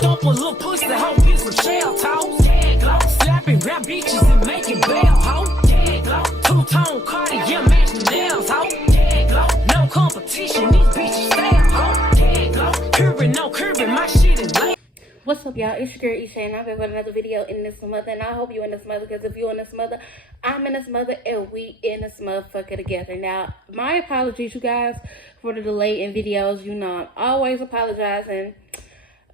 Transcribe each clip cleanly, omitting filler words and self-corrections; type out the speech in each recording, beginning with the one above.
Bump a little pussy, hoe, get some shell toss. Slapping rap bitches and making bail, hoe. Two-tone Cartier, match the nails, hoe. No competition, these bitches fail, hoe. Curbing, no curbing, my shit is late. What's up, y'all? It's your girl Isha, and I'm back with another video in this mother. And I hope you in this mother, because if you in this mother, I'm in this mother, and we in this motherfucker together. Now, my apologies, you guys, for the delay in videos. You know, I'm always apologizing,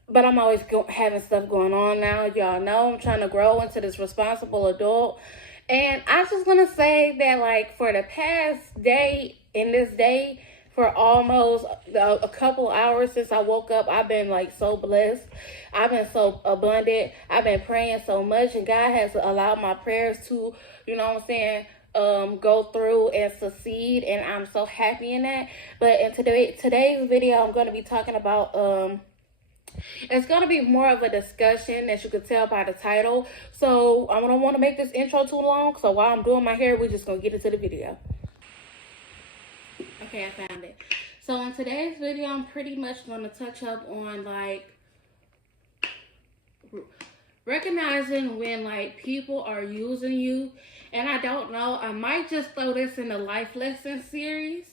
but I'm always having stuff going on now. Y'all know I'm trying to grow into this responsible adult. And I just want to say that, like, for the past day, in this day, for almost a couple hours since I woke up, I've been, like, so blessed. I've been so abundant. I've been praying so much, and God has allowed my prayers to, you know what I'm saying, go through and succeed, and I'm so happy in that. But in today's video, I'm going to be talking about, it's going to be more of a discussion, as you can tell by the title. So I don't want to make this intro too long, so while I'm doing my hair, we're just going to get into the video. Okay, I found it. So in today's video, I'm pretty much going to touch up on, like, recognizing when, like, people are using you. And I don't know, I might just throw this in the life lesson series.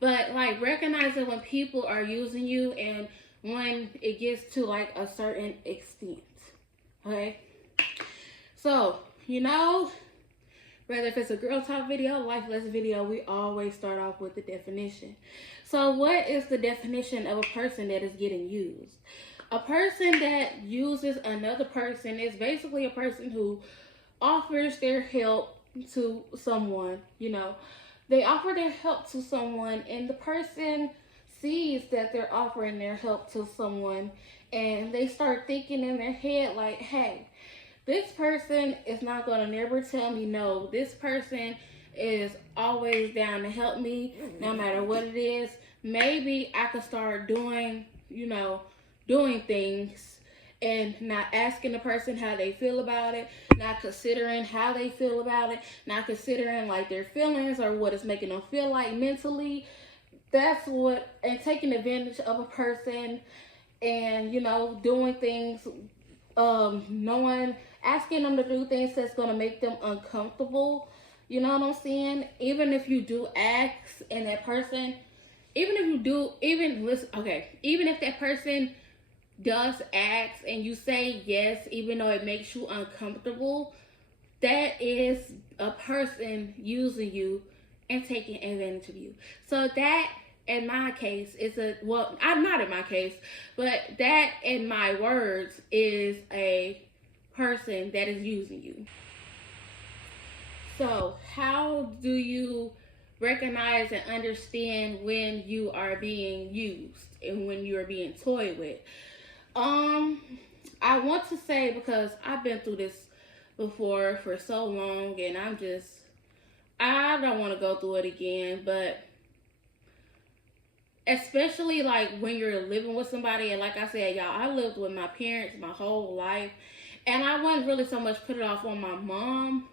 But, like, recognizing when people are using you and when it gets to, like, a certain extent. Okay? So, you know, whether if it's a girl talk video, life lesson video, we always start off with the definition. So what is the definition of a person that is getting used? A person that uses another person is basically a person who offers their help to someone, you know. They offer their help to someone, and the person sees that they're offering their help to someone, and they start thinking in their head like, hey, this person is not going to never tell me no. This person is always down to help me no matter what it is. Maybe I could start doing, you know, doing things and not asking the person how they feel about it, not considering how they feel about it, not considering like their feelings or what it's making them feel like mentally. That's what, and taking advantage of a person and, you know, doing things, asking them to do things that's going to make them uncomfortable. You know what I'm saying? Even if you do ask and that person, even if that person does ask and you say yes, even though it makes you uncomfortable, that is a person using you and taking advantage of you. So that, in my case, not in my case, but that, in my words, is a person that is using you. So how do you recognize and understand when you are being used and when you are being toyed with? I want to say, because I've been through this before for so long, and I don't want to go through it again, but especially like when you're living with somebody, and like I said, y'all, I lived with my parents my whole life, and I wasn't really so much put it off on my mom,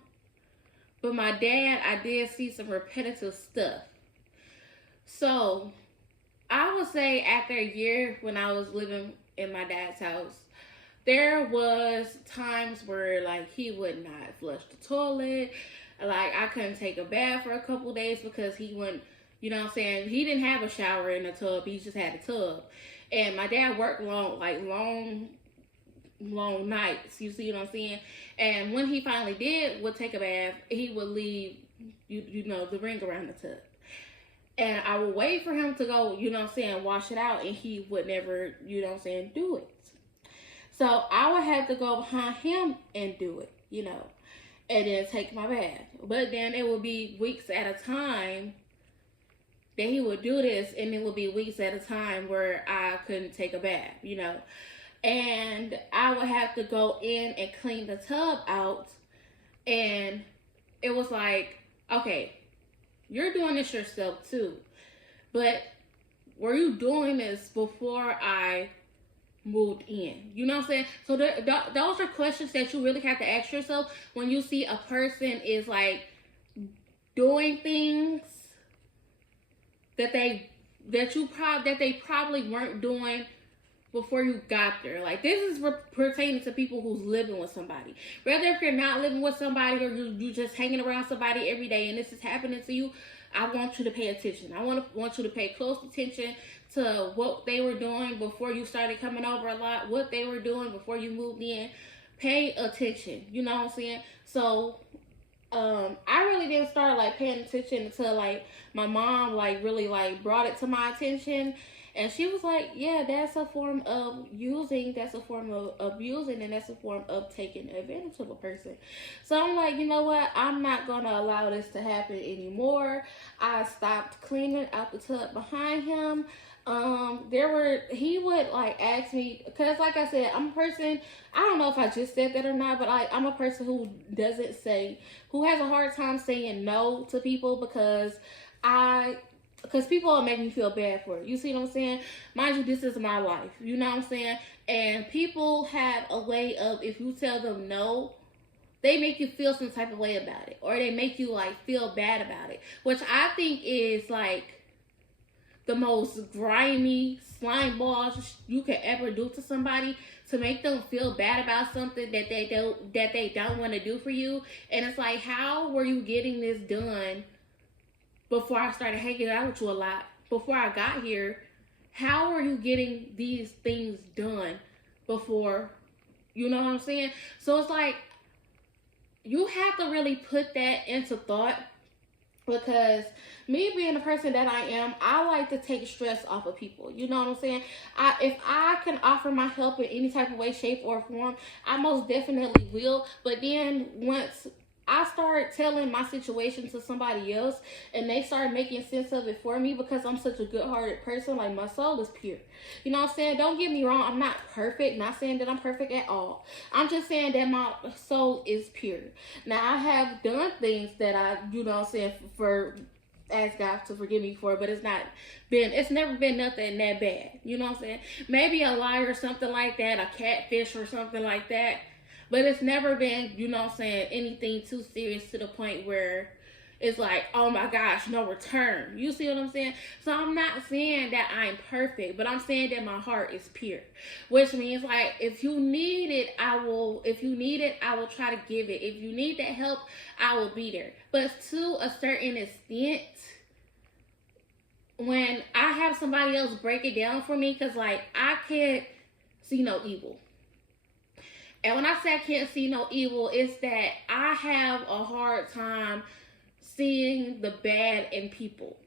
but my dad, I did see some repetitive stuff. So I would say after a year when I was living in my dad's house, there was times where like he would not flush the toilet. Like I couldn't take a bath for a couple days because he wouldn't, you know what I'm saying? He didn't have a shower in a tub. He just had a tub. And my dad worked long nights. You see what I'm saying? And when he finally would take a bath, he would leave, you know, the ring around the tub. And I would wait for him to go, you know what I'm saying, wash it out. And he would never, you know what I'm saying, do it. So I would have to go behind him and do it, you know, and then take my bath. But then it would be weeks at a time that he would do this, and it would be weeks at a time where I couldn't take a bath, you know. And I would have to go in and clean the tub out, and it was like, okay, you're doing this yourself too, but were you doing this before I moved in? You know what I'm saying? So those are questions that you really have to ask yourself when you see a person is like doing things that they probably weren't doing before you got there. Like, this is pertaining to people who's living with somebody. Whether if you're not living with somebody or you just hanging around somebody every day and this is happening to you, I want you to pay attention. I want you to pay close attention to what they were doing before you started coming over a lot, what they were doing before you moved in. Pay attention. You know what I'm saying? So, I really didn't start, like, paying attention until, like, my mom, like, really, like, brought it to my attention. And she was like, yeah, that's a form of using, that's a form of abusing, and that's a form of taking advantage of a person. So I'm like, you know what? I'm not going to allow this to happen anymore. I stopped cleaning out the tub behind him. He would, like, ask me, because, like I said, I'm a person, I don't know if I just said that or not, but I'm a person who who has a hard time saying no to people because people will make me feel bad for it. You see what I'm saying? Mind you, this is my life. You know what I'm saying? And people have a way of, if you tell them no, they make you feel some type of way about it. Or they make you, like, feel bad about it. Which I think is, like, the most grimy slime balls you could ever do to somebody, to make them feel bad about something that they don't want to do for you. And it's like, how were you getting this done before I started hanging out with you a lot? Before I got here, how are you getting these things done before? You know what I'm saying? So it's like, you have to really put that into thought, because me being the person that I am, I like to take stress off of people. You know what I'm saying? If I can offer my help in any type of way, shape, or form, I most definitely will. But then once I start telling my situation to somebody else and they start making sense of it for me, because I'm such a good-hearted person, like, my soul is pure. You know what I'm saying? Don't get me wrong, I'm not perfect. Not saying that I'm perfect at all. I'm just saying that my soul is pure. Now, I have done things that I, you know what I'm saying, ask God to forgive me for, but it's never been nothing that bad. You know what I'm saying? Maybe a lie or something like that, a catfish or something like that. But it's never been, you know what I'm saying, anything too serious to the point where it's like, oh my gosh, no return. You see what I'm saying? So I'm not saying that I'm perfect, but I'm saying that my heart is pure. Which means, like, if you need it, I will try to give it. If you need that help, I will be there. But to a certain extent, when I have somebody else break it down for me, because, like, I can't see no evil. And when I say I can't see no evil, it's that I have a hard time seeing the bad in people.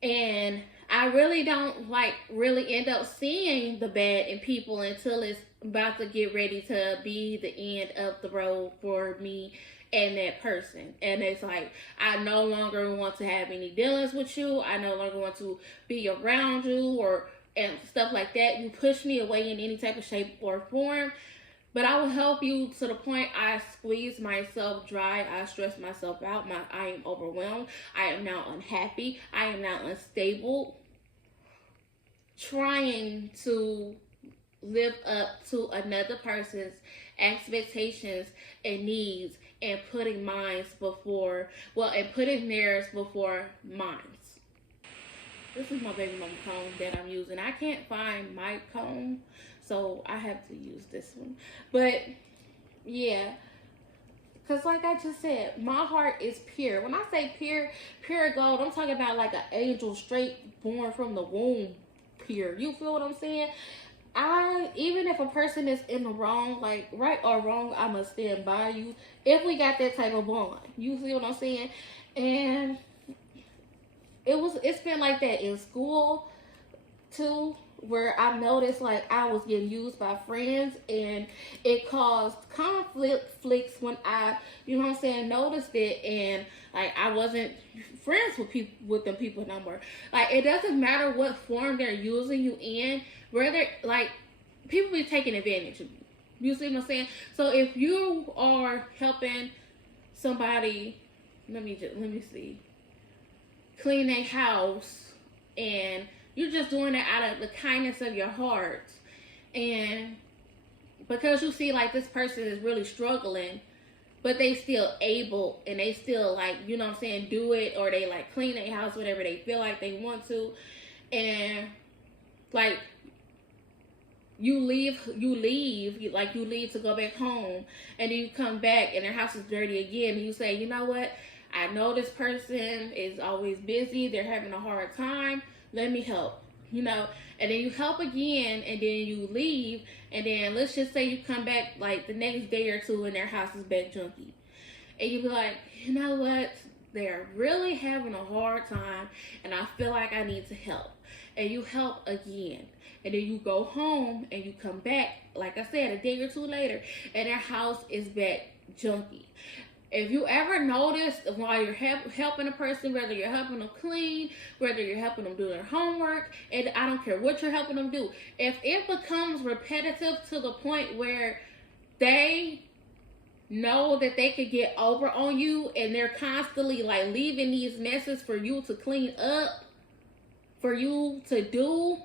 And I really don't, like, really end up seeing the bad in people until it's about to get ready to be the end of the road for me and that person. And it's like, I no longer want to have any dealings with you. I no longer want to be around you and stuff like that. You push me away in any type of shape or form. But I will help you to the point I squeeze myself dry. I stress myself out. I am overwhelmed. I am now unhappy. I am now unstable. Trying to live up to another person's expectations and needs, and putting putting theirs before mine. This is my baby mama comb that I'm using. I can't find my comb, so I have to use this one. But, yeah, because like I just said, my heart is pure. When I say pure gold, I'm talking about like an angel straight born from the womb, pure. You feel what I'm saying? Even if a person is in the wrong, like, right or wrong, I must stand by you if we got that type of bond. You see what I'm saying? And it's been like that in school too, where I noticed, like, I was getting used by friends, and it caused conflicts when I, you know what I'm saying, noticed it, and, like, I wasn't friends with them people no more. Like, it doesn't matter what form they're using you in, whether, like, people be taking advantage of you. You see what I'm saying? So if you are helping somebody, let me see, clean their house, and you're just doing it out of the kindness of your heart, and because you see, like, this person is really struggling, but they still able, and they still, like, you know what I'm saying, do it, or they, like, clean their house whenever they feel like they want to, and, like, you leave to go back home, and then you come back and their house is dirty again, and you say, you know what, I know this person is always busy, they're having a hard time, let me help, and then you help again, and then you leave, and then let's just say you come back like the next day or two and their house is back junky, and you be like, you know what, they're really having a hard time and I feel like I need to help, and you help again. And then you go home and you come back, like I said, a day or two later, and their house is back junky. If you ever noticed while you're helping a person, whether you're helping them clean, whether you're helping them do their homework, and I don't care what you're helping them do, if it becomes repetitive to the point where they know that they could get over on you and they're constantly like leaving these messes for you to clean up, for you to do,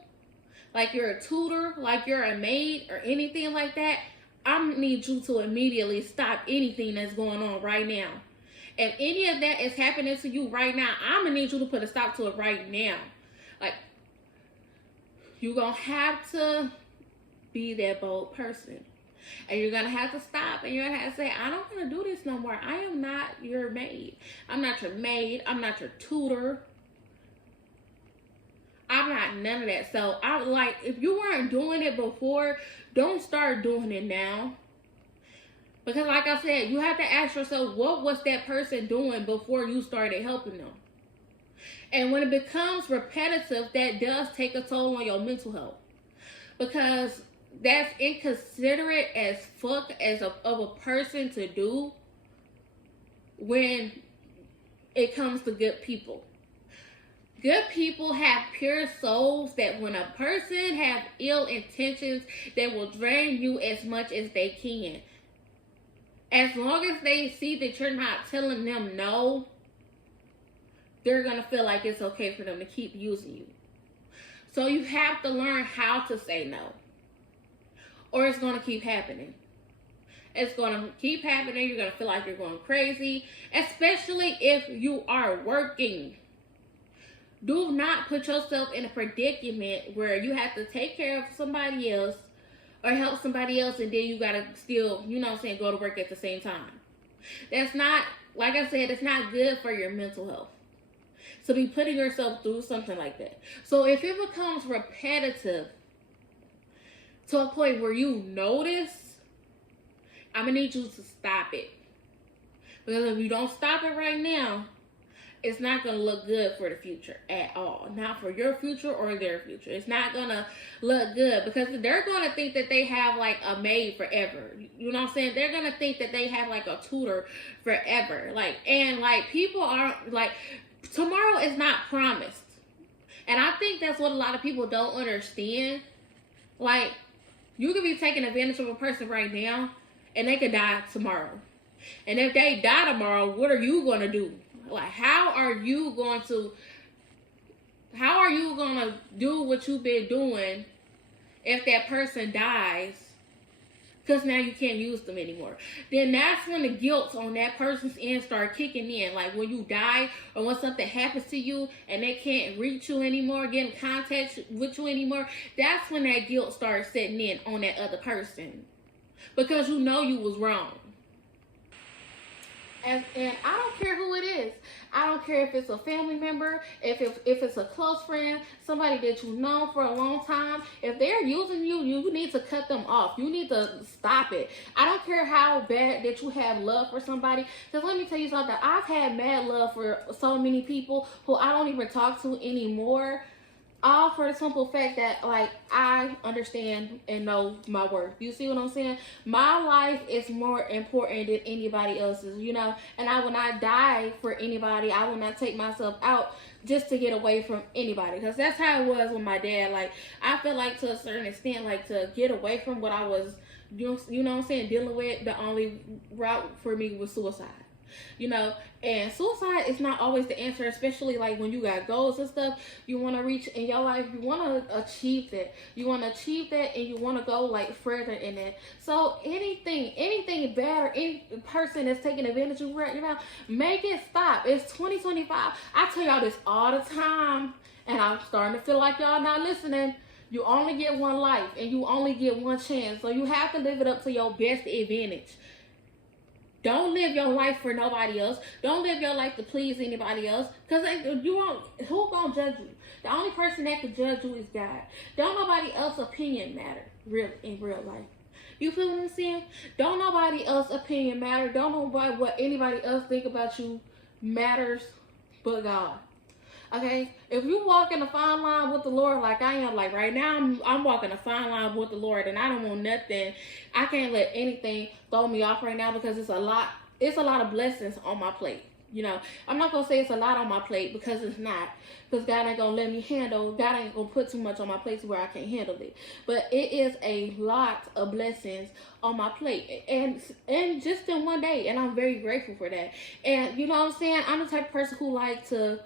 like you're a tutor, like you're a maid or anything like that, I need you to immediately stop anything that's going on right now. If any of that is happening to you right now, I'm gonna need you to put a stop to it right now. Like, you're gonna have to be that bold person. And you're gonna have to stop, and you're gonna have to say, I don't wanna do this no more. I am not your maid. I'm not your maid. I'm not your tutor. I'm not none of that. So I like, if you weren't doing it before, don't start doing it now. Because like I said, you have to ask yourself, what was that person doing before you started helping them? And when it becomes repetitive, that does take a toll on your mental health. Because that's inconsiderate as fuck of a person to do when it comes to good people. Good people have pure souls that when a person have ill intentions, they will drain you as much as they can. As long as they see that you're not telling them no, they're going to feel like it's okay for them to keep using you. So you have to learn how to say no, or it's going to keep happening. It's going to keep happening. You're going to feel like you're going crazy, especially if you are working. Do not put yourself in a predicament where you have to take care of somebody else or help somebody else, and then you got to still, go to work at the same time. That's not, like I said, it's not good for your mental health to be putting yourself through something like that. So if it becomes repetitive to a point where you notice, I'm going to need you to stop it. Because if you don't stop it right now, it's not going to look good for the future at all. Not for your future or their future. It's not going to look good because they're going to think that they have like a maid forever. You know what I'm saying? They're going to think that they have like a tutor forever. And people are like, tomorrow is not promised. And I think that's what a lot of people don't understand. Like, you could be taking advantage of a person right now and they could die tomorrow. And if they die tomorrow, what are you going to do? Like, how are you going to do what you've been doing if that person dies because now you can't use them anymore? Then that's when the guilt on that person's end start kicking in. Like, when you die or when something happens to you and they can't reach you anymore, get in contact with you anymore, that's when that guilt starts setting in on that other person because you know you was wrong. And I don't care who it is. I don't care if it's a family member, if it's a close friend, somebody that you've known for a long time. If they're using you, you need to cut them off. You need to stop it. I don't care how bad that you have love for somebody. Because let me tell you something. I've had mad love for so many people who I don't even talk to anymore. All for the simple fact that, like, I understand and know my worth. You see what I'm saying? My life is more important than anybody else's, And I will not die for anybody. I will not take myself out just to get away from anybody. Because that's how it was with my dad. Like, I feel like to a certain extent, like, to get away from what I was, you know what I'm saying, dealing with, the only route for me was suicide. And suicide is not always the answer, especially like when you got goals and stuff you want to reach in your life. You want to achieve that. You want to achieve that, and you want to go like further in it. So anything bad or any person that's taking advantage of you right now, make it stop. It's 2025. I tell y'all this all the time, and I'm starting to feel like y'all not listening. You only get one life and you only get one chance. So you have to live it up to your best advantage. Don't live your life for nobody else. Don't live your life to please anybody else. Because who gonna judge you? The only person that can judge you is God. Don't nobody else's opinion matter in real life. You feel what I'm saying? Don't nobody else's opinion matter. Don't nobody what anybody else think about you matters but God. Okay, if you walk in a fine line with the Lord like I am, like right now, I'm walking a fine line with the Lord, and I don't want nothing. I can't let anything throw me off right now because it's a lot of blessings on my plate. You know, I'm not gonna say it's a lot on my plate because it's not. Because God ain't gonna let me handle. God ain't gonna put too much on my plate to where I can't handle it. But it is a lot of blessings on my plate, and just in one day, and I'm very grateful for that. And you know what I'm saying? I'm the type of person who like to,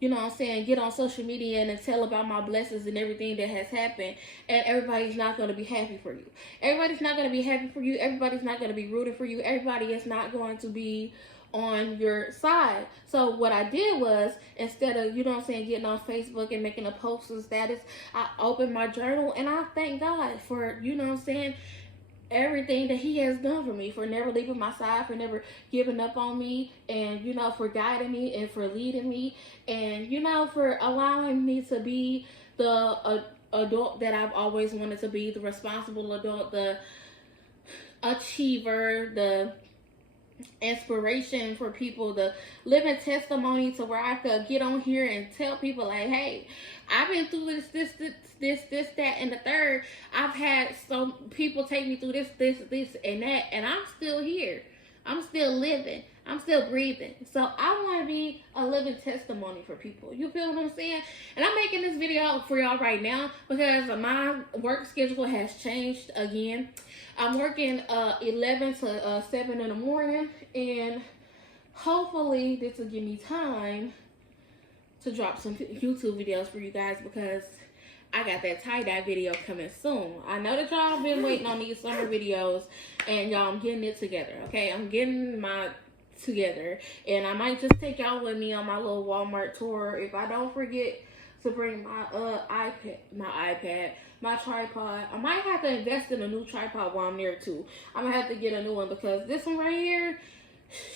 you know what I'm saying, get on social media and tell about my blessings and everything that has happened, and everybody's not going to be happy for you. Everybody's not going to be happy for you. Everybody's not going to be rooting for you. Everybody is not going to be on your side. So what I did was, instead of, you know what I'm saying, getting on Facebook and making a post and status, I opened my journal and I thank God for, you know what I'm saying, everything that he has done for me, for never leaving my side, for never giving up on me, and you know, for guiding me and for leading me, and you know, for allowing me to be the adult that I've always wanted to be, the responsible adult, the achiever, the inspiration for people, the living testimony to where I could get on here and tell people like, hey, I've been through this, that, and the third. I've had some people take me through this, and that, and I'm still here. I'm still living. I'm still breathing. So I want to be a living testimony for people. You feel what I'm saying? And I'm making this video for y'all right now because my work schedule has changed again. I'm working 11 to 7 in the morning, and hopefully this will give me time to drop some YouTube videos for you guys because I got that tie-dye video coming soon. I know that y'all been waiting on these summer videos, and y'all, I'm getting it together, okay? I'm getting my together, and I might just take y'all with me on my little Walmart tour if I don't forget to bring my iPad, my tripod. I might have to invest in a new tripod while I'm there too. I'm gonna have to get a new one because this one right here,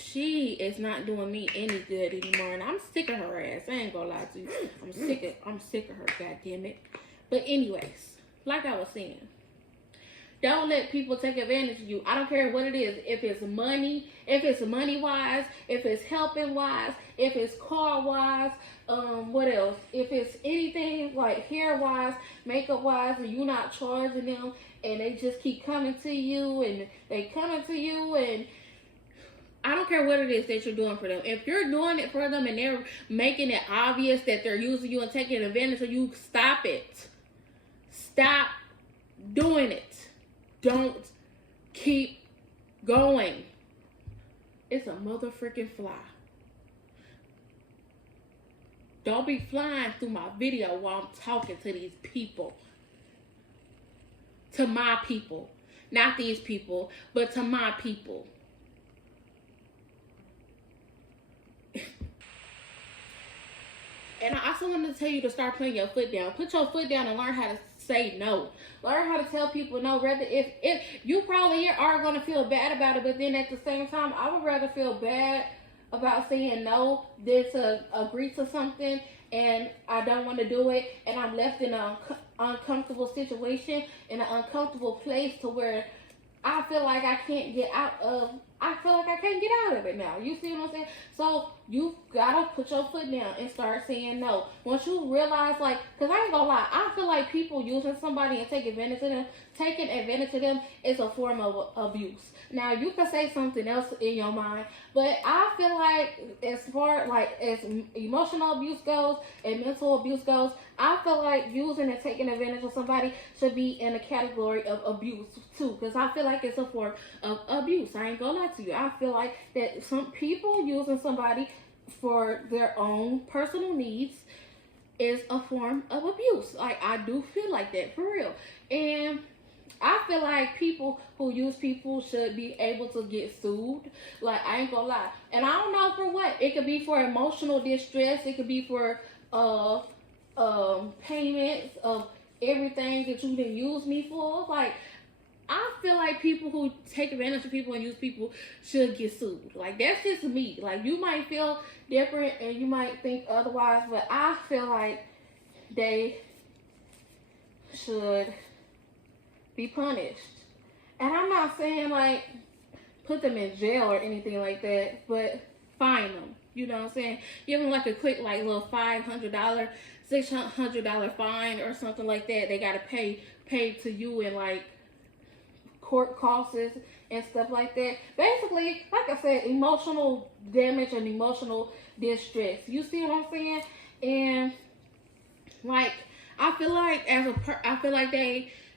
she is not doing me any good anymore, and I'm sick of her ass. I ain't gonna lie to you. I'm sick of her, god damn it. But anyways, like I was saying, don't let people take advantage of you. I don't care what it is. If it's money wise, if it's helping wise, if it's car wise, what else? If it's anything like hair wise, makeup wise, and you're not charging them, and they just keep coming to you, and and I don't care what it is that you're doing for them. If you're doing it for them and they're making it obvious that they're using you and taking advantage of you, stop it. Stop doing it. Don't keep going. It's a motherfucking fly. Don't be flying through my video while I'm talking to these people. To my people. Not these people, but to my people. And I also want to tell you to start putting your foot down. Put your foot down and learn how to say no. Learn how to tell people no. Rather, if you probably are going to feel bad about it, but then at the same time, I would rather feel bad about saying no than to agree to something and I don't want to do it, and I'm left in an uncomfortable situation, in an uncomfortable place to where I feel like I can't get out of. I feel like I can't get out of it now. You see what I'm saying? So you gotta put your foot down and start saying no. Once you realize, like, cause I ain't gonna lie, I feel like people using somebody and taking advantage of them is a form of abuse. Now you can say something else in your mind, but I feel like as far like as emotional abuse goes and mental abuse goes, I feel like using and taking advantage of somebody should be in a category of abuse too, because I feel like it's a form of abuse. I ain't gonna lie to you. I feel like that some people using somebody for their own personal needs is a form of abuse. Like, I do feel like that, for real. And I feel like people who use people should be able to get sued. Like, I ain't gonna lie. And I don't know for what. It could be for emotional distress. It could be for payments of everything that you didn't use me for. Like, I feel like people who take advantage of people and use people should get sued. Like, that's just me. Like, you might feel different and you might think otherwise, but I feel like they should be punished. And I'm not saying, like, put them in jail or anything like that, but fine them. You know what I'm saying? Give them, like, a quick, like, little $500, $600 fine or something like that. They got to pay to you in, like, court costs and stuff like that. Basically, like I said, emotional damage and emotional distress. You see what I'm saying? And, like, I feel like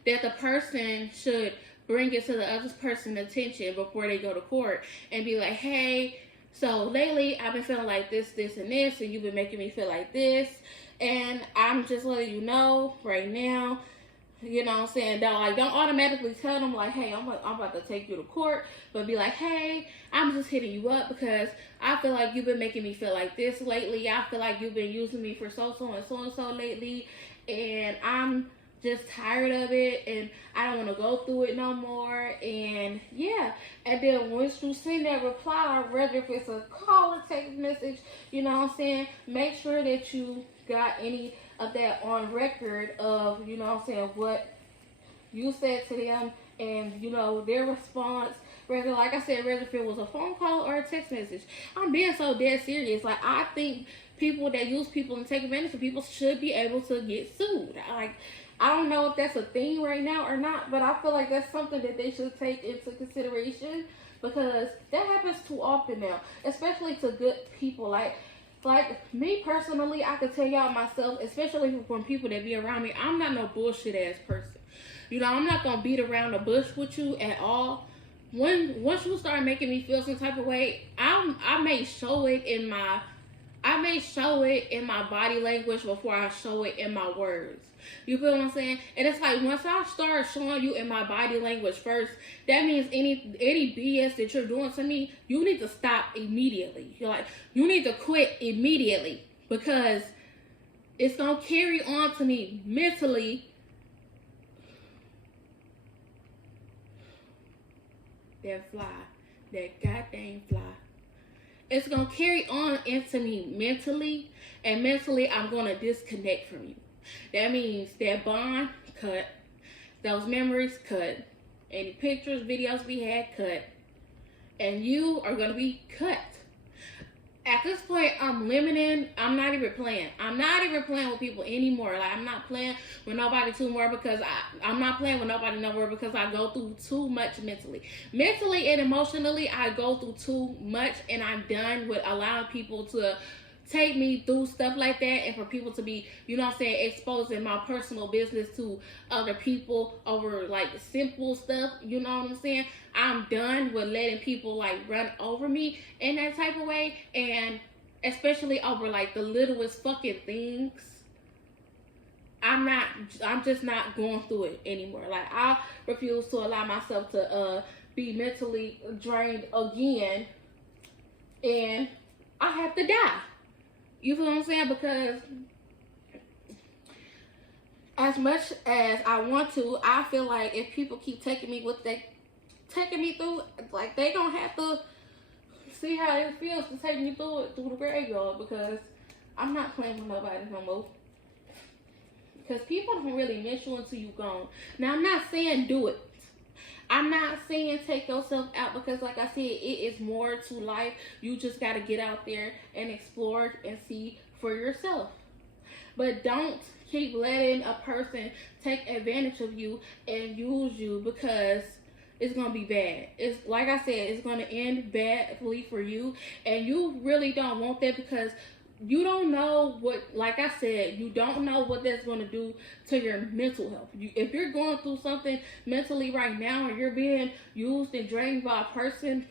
that the person should bring it to the other person's attention before they go to court and be like, hey, so lately I've been feeling like this, and this, and you've been making me feel like this, and I'm just letting you know right now. You know what I'm saying? Don't automatically tell them, like, hey, I'm about to take you to court, but be like, hey, I'm just hitting you up because I feel like you've been making me feel like this lately. I feel like you've been using me for so and so lately, and I'm just tired of it, and I don't want to go through it no more. And yeah, and then once you send that reply, whether if it's a call or text message, you know what I'm saying, make sure that you got any of that on record of, you know what I'm saying, what you said to them, and, you know, their response, whether, like I said, whether if it was a phone call or a text message. I'm being so dead serious. Like, I think people that use people and take advantage of people should be able to get sued. Like, I don't know if that's a thing right now or not, but I feel like that's something that they should take into consideration, because that happens too often now, especially to good people. Like me personally, I could tell y'all myself, especially from people that be around me, I'm not no bullshit ass person. You know, I'm not gonna beat around the bush with you at all. Once you start making me feel some type of way, I may show it in my body language before I show it in my words. You feel what I'm saying? And it's like, once I start showing you in my body language first, that means any BS that you're doing to me, you need to stop immediately. You're like, you need to quit immediately, because it's gonna carry on to me mentally. That fly, that goddamn fly. It's gonna carry on into me mentally, and mentally I'm gonna disconnect from you. That means that bond cut, those memories cut, any pictures, videos we had cut, and you are gonna be cut. At this point, I'm limiting. I'm not even playing. I'm not even playing with people anymore. Like, I'm not playing with nobody too more, because I'm not playing with nobody no more, because I go through too much mentally. Mentally and emotionally, I go through too much, and I'm done with allowing people to take me through stuff like that, and for people to be, you know what I'm saying, exposing my personal business to other people over, like, simple stuff. You know what I'm saying? I'm done with letting people, like, run over me in that type of way, and especially over, like, the littlest fucking things. I'm just not going through it anymore. Like, I refuse to allow myself to be mentally drained again, and I have to die. You feel what I'm saying? Because as much as I want to, I feel like if people keep taking me through, like, they gonna have to see how it feels to take me through it, through the graveyard, because I'm not playing with nobody no more. Because people don't really miss you until you gone. Now, I'm not saying do it. I'm not saying take yourself out, because, like I said, it is more to life. You just got to get out there and explore and see for yourself. But don't keep letting a person take advantage of you and use you, because it's going to be bad. It's like I said, it's going to end badly for you, and you really don't want that, because you don't know what, like I said, you don't know what that's going to do to your mental health. If you're going through something mentally right now, and you're being used and drained by a person,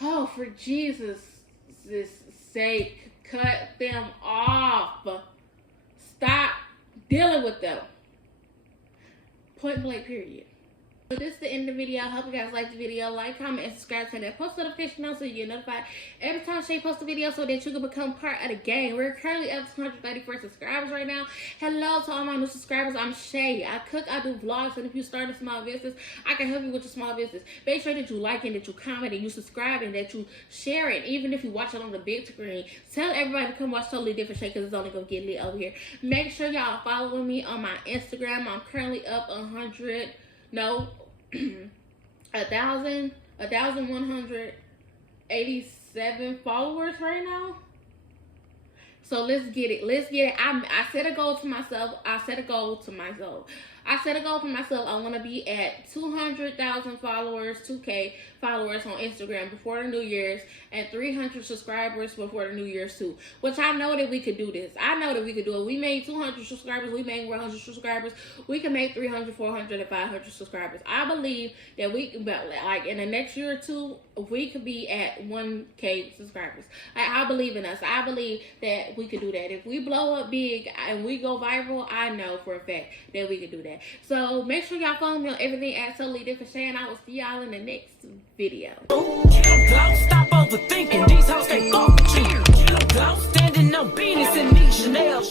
oh, for Jesus' sake, cut them off. Stop dealing with them. Point blank, period. So this is the end of the video. I hope you guys liked the video. Like, comment, and subscribe to that post notification on so you get notified every time Shay posts a video so that you can become part of the gang. We're currently up to 234 subscribers right now. Hello to all my new subscribers. I'm Shay. I cook, I do vlogs, and if you start a small business, I can help you with your small business. Make sure that you like it, that you comment, and you subscribe, and that you share it. Even if you watch it on the big screen, tell everybody to come watch Totally Different Shay because it's only going to get lit over here. Make sure y'all following me on my Instagram. I'm currently up 1,187 followers right now. So let's get it. Let's get it. I set a goal to myself. I set a goal for myself. I want to be at 200,000 followers, 2K followers on Instagram before the New Year's, and 300 subscribers before the New Year's too. Which I know that we could do this. I know that we could do it. We made 200 subscribers. We made 100 subscribers. We can make 300, 400, and 500 subscribers. I believe that we can, like in the next year or two, we could be at 1K subscribers. I believe in us. I believe that we could do that. If we blow up big and we go viral, I know for a fact that we could do that. So make sure y'all follow me on everything at Totally Different Shay, and I will see y'all in the next video. Stop overthinking these hoes, they fuck with you. Standing on business in these Chanel.